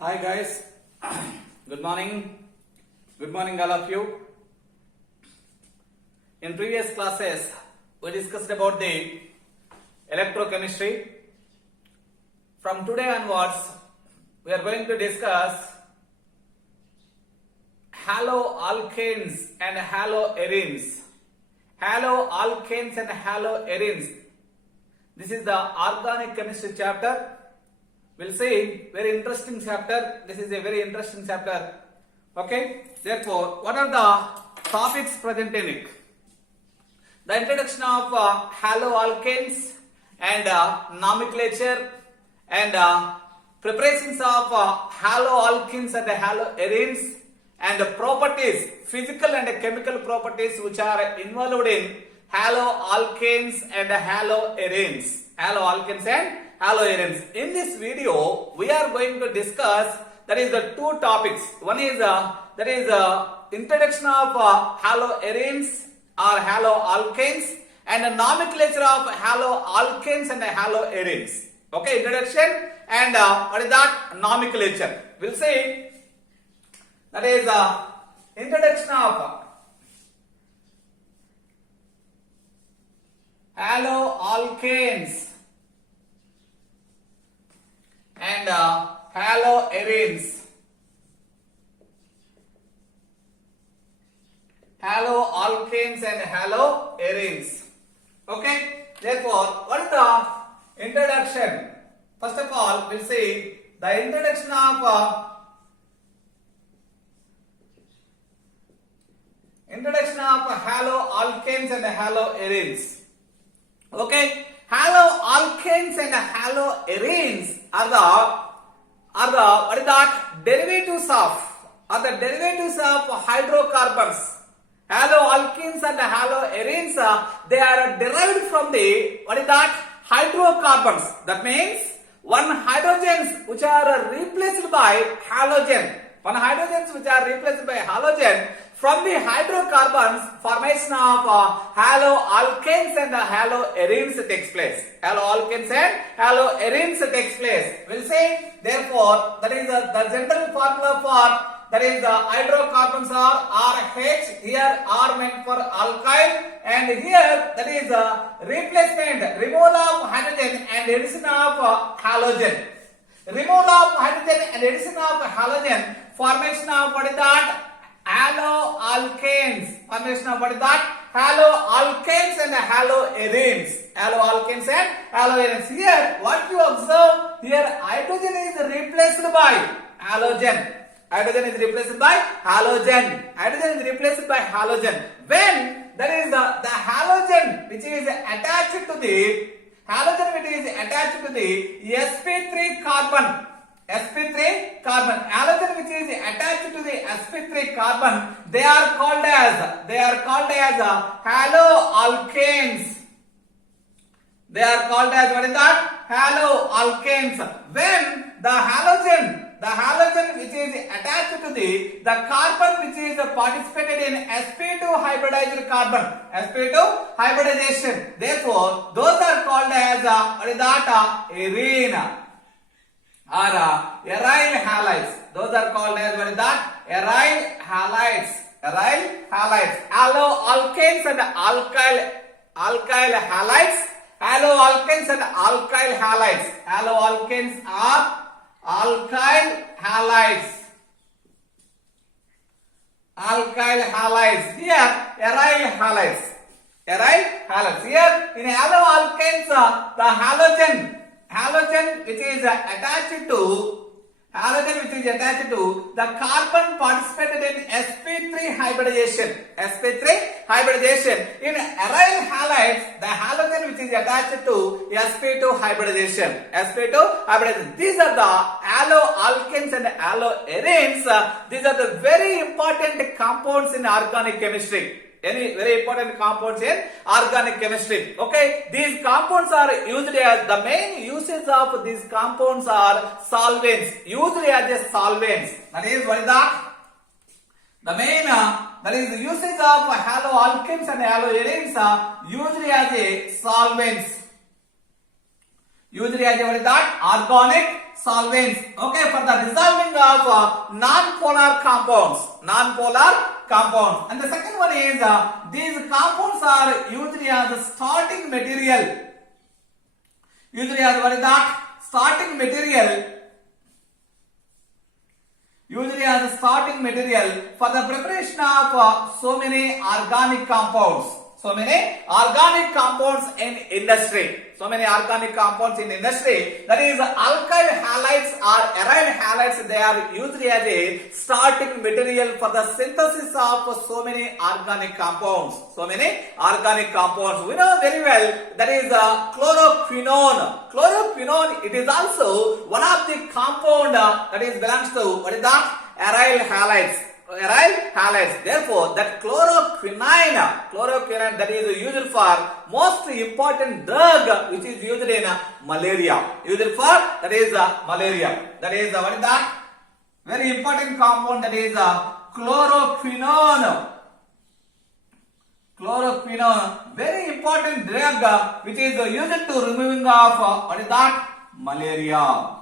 Hi guys, good morning. Good morning all of you. In previous classes, we discussed about the electrochemistry. From today onwards, we are going to discuss haloalkanes and haloarenes. Haloalkanes and haloarenes. This is the organic chemistry chapter. We'll see very interesting chapter. This is a very interesting chapter. Okay. Therefore, what are the topics present in it? The introduction of haloalkanes and nomenclature and preparations of haloalkenes and haloarenes and the properties, physical and chemical properties which are involved in haloalkanes and haloarenes. Haloalkanes and haloarenes. In this video, we are going to discuss that is the two topics. One is introduction of haloarenes or haloalkanes and the nomenclature of haloalkanes and haloarenes. Okay, introduction and what is that? Nomenclature. We'll see that is introduction of haloalkanes and haloarenes. Haloalkanes and haloarenes. Okay. Therefore, what is the introduction? First of all, we'll see the introduction of haloalkanes and haloarenes. Okay, haloalkanes and haloarenes are the what is that? Derivatives of hydrocarbons. Haloalkenes and haloarenes they are derived from the what is that? Hydrocarbons. That means one hydrogens which are replaced by halogen. One hydrogens which are replaced by halogen. From the hydrocarbons, formation of haloalkanes and haloarenes takes place. Haloalkanes and haloarenes takes place. We'll say, therefore, that is the general formula for that is the hydrocarbons are RH. Here R meant for alkyl, and here that is replacement, removal of hydrogen and addition of halogen. Removal of hydrogen and addition of halogen, formation of what is that? Haloalkanes. Formation of what is that? Haloalkanes and haloarenes. Haloalkanes and haloarenes. Here, what you observe, here hydrogen is replaced by halogen. Hydrogen is replaced by halogen. Hydrogen is replaced by halogen. When there is the halogen which is attached to the sp3 carbon. sp3 carbon. Halogen which is attached to the sp3 carbon, they are called as haloalkanes. They are called as what is that? Haloalkanes. When the halogen which is attached to the carbon which is participated in sp2 hybridized carbon, sp2 hybridization. Therefore, those are called as what is that? Arene or aryl halides. Those are called as what is that? Aryl halides. Aryl halides. Haloalkanes and alkyl halides. Haloalkanes and alkyl halides. Haloalkanes are alkyl halides. Alkyl halides. Here aryl halides. Aryl halides. Here in haloalkanes halogen which is attached to the carbon participated in sp3 hybridization. sp3 hybridization. In aryl halides, the halogen which is attached to sp2 hybridization. sp2 hybridization. These are the haloalkanes and haloarenes. These are the very important compounds in organic chemistry. Any very important compounds in organic chemistry. Okay, these compounds are used as the main uses of these compounds are solvents. Used as a solvents. That is what is that? The main that is the usage of haloalkenes and haloarenes are usually as a solvents. Usually as a what is that? Organic solvents, okay, for the dissolving of non-polar compounds, and the second one is these compounds are usually as a starting material, what is that? Starting material, usually as a starting material for the preparation of so many organic compounds, in industry, that is alkyl halides or aryl halides. They are usually as a starting material for the synthesis of so many organic compounds, we know very well that is chloroquinone. It is also one of the compound that is belongs to what is that? Aryl halides. Therefore, that chloroquinine that is used for most important drug which is used in malaria. That is malaria. That is what is that? Very important compound, that is chloroquinone. Very important drug which is used to removing of what is that? Malaria.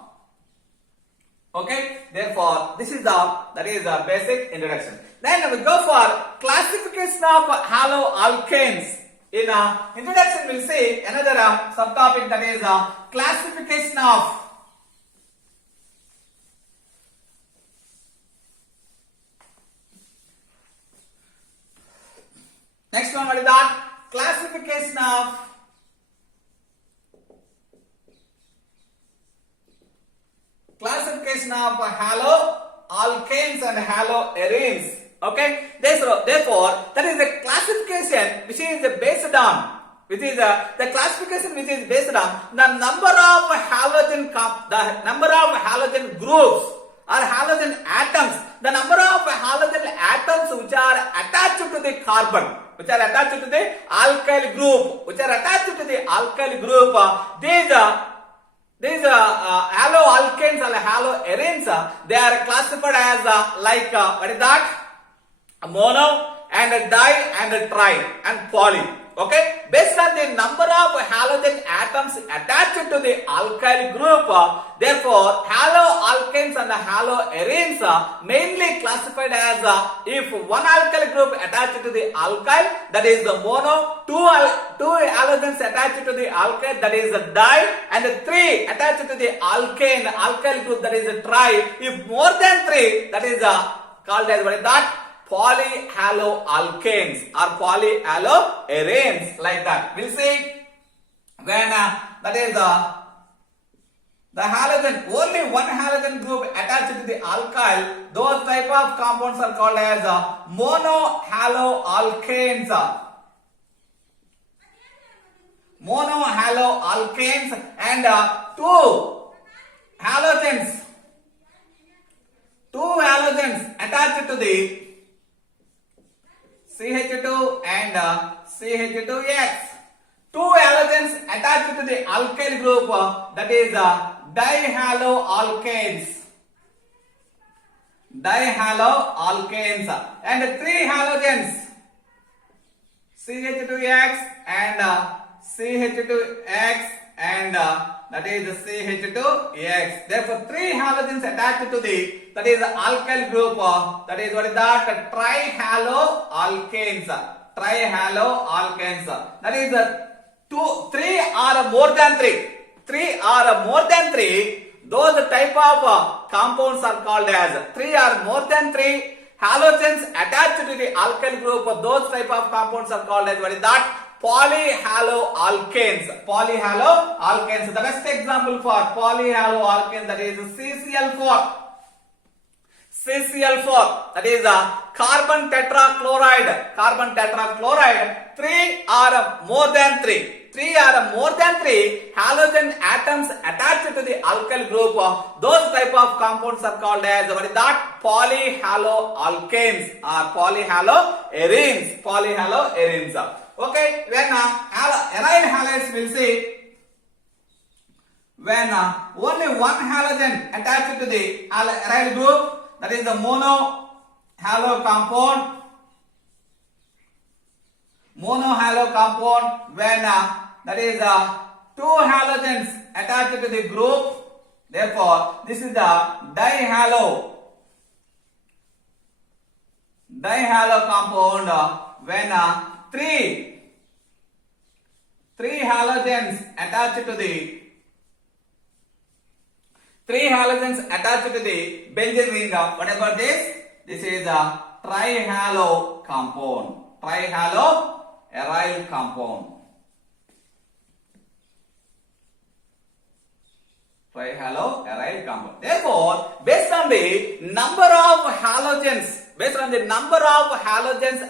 Okay, therefore this is the basic introduction. Then we go for classification of haloalkanes. In introduction we will see another subtopic, that is classification of next one. What is that? Classification of haloalkanes and haloarenes. Okay, therefore that is the classification which is based on the number of halogen groups or halogen atoms, the number of halogen atoms which are attached to the carbon, which are attached to the alkyl group, these haloalkanes and haloarenes, they are classified as what is that? Mono and di and tri and poly. Okay, based on the number of halogen atoms attached to the alkyl group, therefore haloalkanes and haloarenes mainly classified as if one alkyl group attached to the alkyl, that is the mono, two halogens attached to the alkyl, that is the di, and three attached to the alkyl group, that is the tri. If more than three, that is called as what is that? Polyhaloalkanes or polyhaloarenes, like that. We'll see when that is the halogen, only one halogen group attached to the alkyl, those type of compounds are called as monohaloalkanes. And two halogens attached to the CH2 and CH2X. Two halogens attached to the alkyl group, that is dihaloalkanes. And three halogens, CH2X and CH2X and that is CH2X. Therefore, three halogens attached to the that is alkyl group, that is what is that? Trihaloalkanes. That is three or more than three. Those type of compounds are called as three or more than three halogens attached to the alkyl group. Those type of compounds are called as what is that? Polyhaloalkanes. The best example for polyhaloalkanes, that is CCl4. That is carbon tetrachloride. Three or more than three halogen atoms attached to the alkyl group. Those type of compounds are called as what is that? Polyhaloalkanes or polyhaloarenes. Okay, when aryl halides, will see when only one halogen attached to the aryl group, that is the monohalo compound. When that is two halogens attached to the group, Therefore, this is the dihalo compound when three halogens attached to the benzene ring. What about this? This is a trihalo compound. Trihaloaryl compound. Trihaloaryl compound. Therefore, based on the number of halogens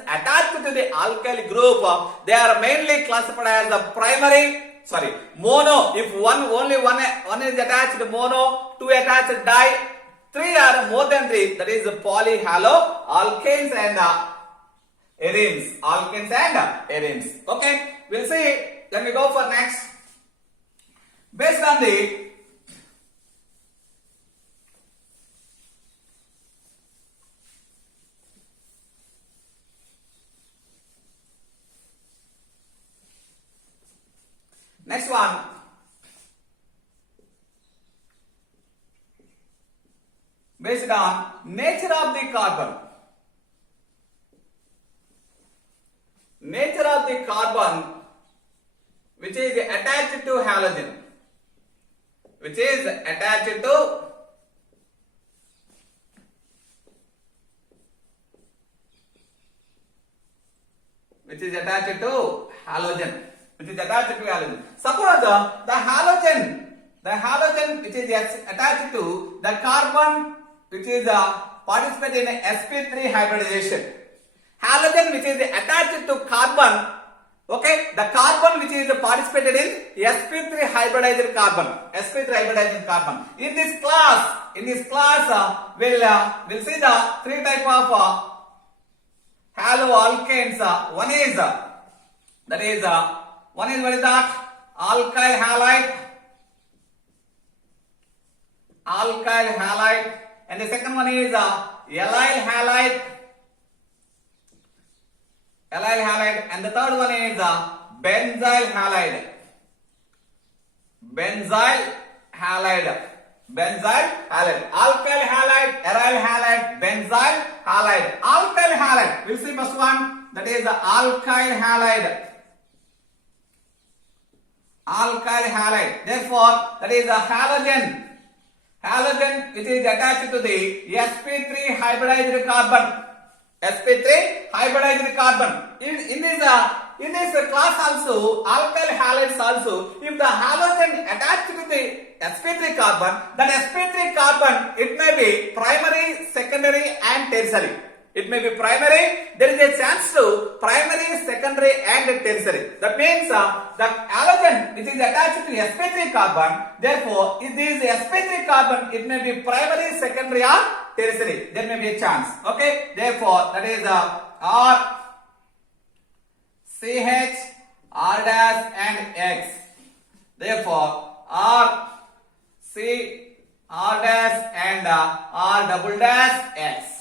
attached to the alkyl group, they are mainly classified as the mono. If only one is attached mono, two attached di, three are more than three, that is the polyhaloalkanes and arenes. Okay, we'll see. Let me go for next. Based on the next one, based on nature of the carbon. Nature of the carbon which is attached to halogen. Which is attached to halogen. Suppose the halogen which is attached to the carbon which is participating in sp3 hybridization. Halogen which is attached to carbon, okay, the carbon which is participated in sp3 hybridized carbon. In this class, we'll see the three type of haloalkanes. One is what is that? Alkyl halide, and the second one is allyl halide, and the third one is benzyl halide. Alkyl halide, aryl halide, benzyl halide. Alkyl halide, we'll see first one, that is the alkyl halide. Therefore, that is a halogen which is attached to the sp3 hybridized carbon. In this class also, alkyl halides also, if the halogen attached to the sp3 carbon, that sp3 carbon, it may be primary, secondary and tertiary. It may be primary, there is a chance to primary, secondary and tertiary. That means the halogen which is attached to sp3 carbon, therefore if this is sp3 carbon, it may be primary, secondary or tertiary. There may be a chance. Okay, therefore that is R, CH, R dash and X. Therefore R, C, R dash and R double dash X.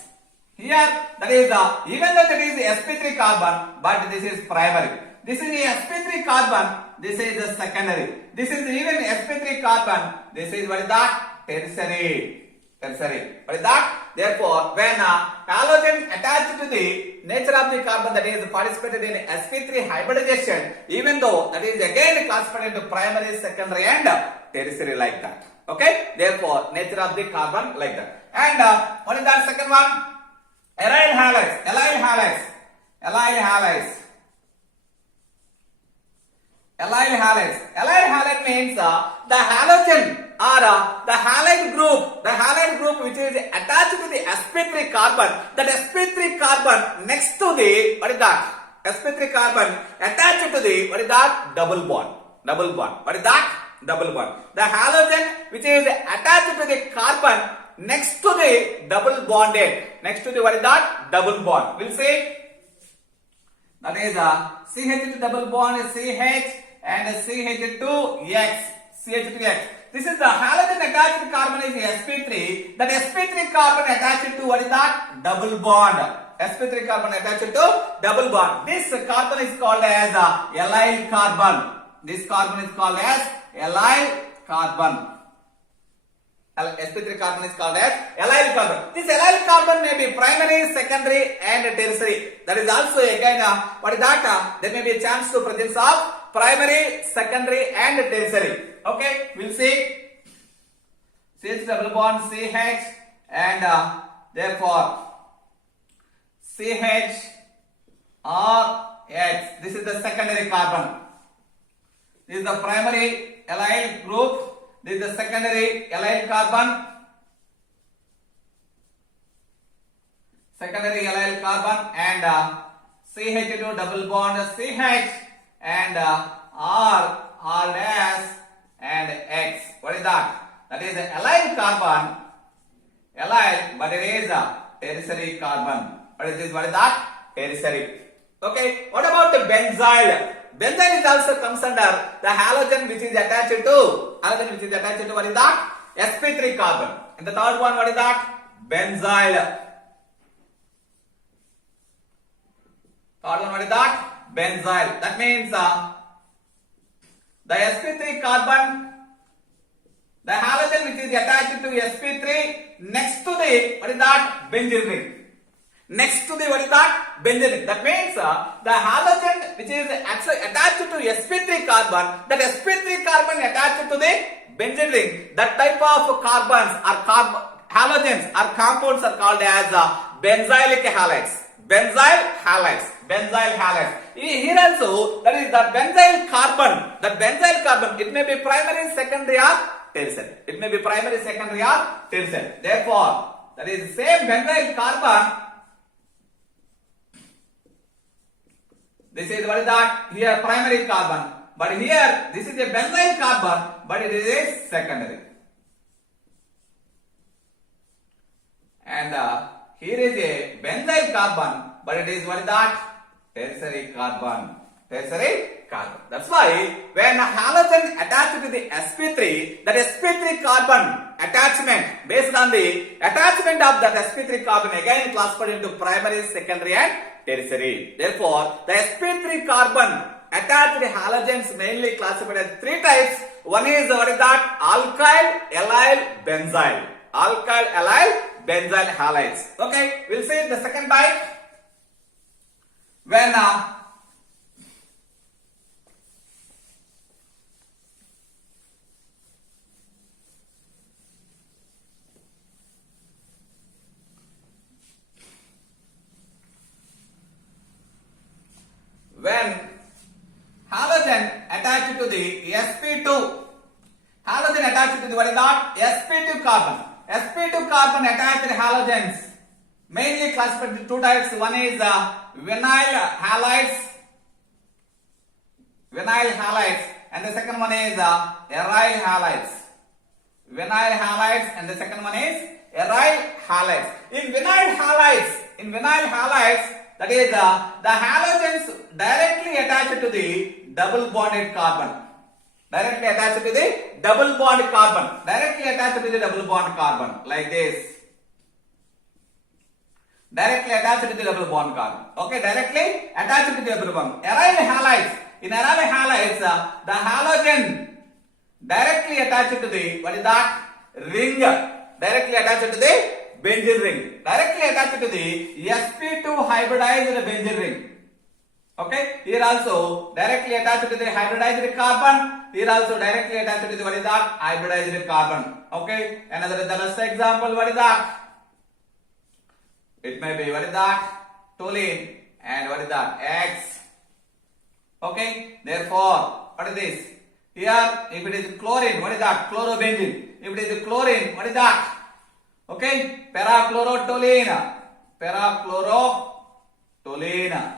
Here, that is even though that is the sp3 carbon, but this is primary. This is the sp3 carbon, this is the secondary. This is even sp3 carbon, this is what is that? Tertiary. What is that? Therefore, when halogen attached to the nature of the carbon, that is participated in sp3 hybridization, even though that is again classified into primary, secondary and tertiary like that. Okay? Therefore, nature of the carbon like that. And what is that second one? Aryl halides. Allyl halide means the halogen or the halide group which is attached to the sp3 carbon. That sp3 carbon next to the, what is that? sp3 carbon attached to the, what is that? Double bond. What is that? Double bond. The halogen which is attached to the carbon next to the double bonded. Next to the, what is that? Double bond. We'll say that is CH to double bond is CH and CH2X. This is the halogen attached carbon is sp3. That sp3 carbon attached to, what is that? Double bond. sp3 carbon attached to double bond. This carbon is called as allyl carbon. This carbon is called as allyl carbon. sp3 carbon is called as allyl carbon. This allyl carbon may be primary, secondary and tertiary. That is also again what is that? There may be a chance to presence of primary, secondary and tertiary. Okay, we'll see. CH double bond CH and therefore CH or X. This is the secondary carbon. This is the primary allyl group. This is the secondary allyl carbon. Secondary allyl carbon and CH2 double bond CH and R dash and X. What is that? That is an allyl carbon. Allyl, but it is a tertiary carbon. What is this? What is that? Tertiary. Okay. What about the benzyl? Benzyl is also comes under the halogen which is attached to what is that? sp3 carbon. And the third one, what is that? Benzyl. Third one, what is that? Benzyl. That means the sp3 carbon, the halogen which is attached to sp3 next to the what is that? Benzene ring. Next to the what is that? Benzene ring. That means the halogen which is actually attached to sp3 carbon, that sp3 carbon attached to the benzene ring, that type of carbons or halogens or compounds are called as benzylic halides. Benzyl halides. Benzyl halides. Here also, that is the benzyl carbon. The benzyl carbon, it may be primary, secondary or tertiary. It may be primary, secondary or tertiary. Therefore, that is the same benzyl carbon. This is what is that? Here primary carbon. But here, this is a benzyl carbon, but it is a secondary. And here is a benzyl carbon, but it is what is that? Tertiary carbon. Tertiary carbon. That's why when a halogen attached to the sp3, that sp3 carbon attachment, based on the attachment of that sp3 carbon, again classified into primary, secondary and tertiary. Therefore, the sp3 carbon attached halogens mainly classified as three types. One is what is that? Alkyl, allyl, benzyl. Alkyl, allyl, benzyl halides. Okay, we'll see the second type. When halogen attached to the sp2, halogen attached to the what is that? sp2 carbon. sp2 carbon attached halogens mainly classified into two types. One is vinyl halides, and the second one is aryl halides. Vinyl halides, and the second one is aryl halides. In vinyl halides, that is the halogens directly attached to the double bonded carbon. Directly attached to the double bond carbon. Directly attached to the double bond carbon, like this. Directly attached to the double bond carbon. Okay, directly attached to the double bond. Aryl halides. In aryl halides, the halogen directly attached to the what is that? Ring. Directly attached to the benzene ring. Directly attached to the sp2 hybridized benzene ring. Okay, here also directly attached to the hybridized carbon. Here also directly attached to the what is that? Hybridized carbon. Okay, another the last example, what is that? It may be what is that? Toluene and what is that? X. Okay, therefore, what is this? Here, if it is chlorine, what is that? Chlorobenzene. If it is chlorine, what is that? Okay, parachlorotoluene. Parachlorotoluene.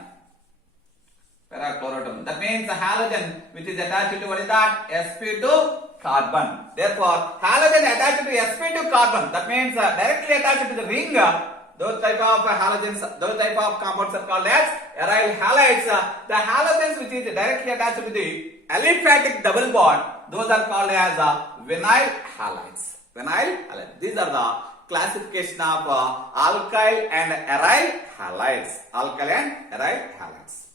That means the halogen which is attached to what is that? sp2 carbon. Therefore, halogen attached to sp2 carbon. That means directly attached to the ring. Those type of halogens, those type of compounds are called as aryl halides. The halogens which is directly attached to the aliphatic double bond, those are called as vinyl halides. Vinyl halides. These are the classification of alkyl and aryl halides. Alkyl and aryl halides.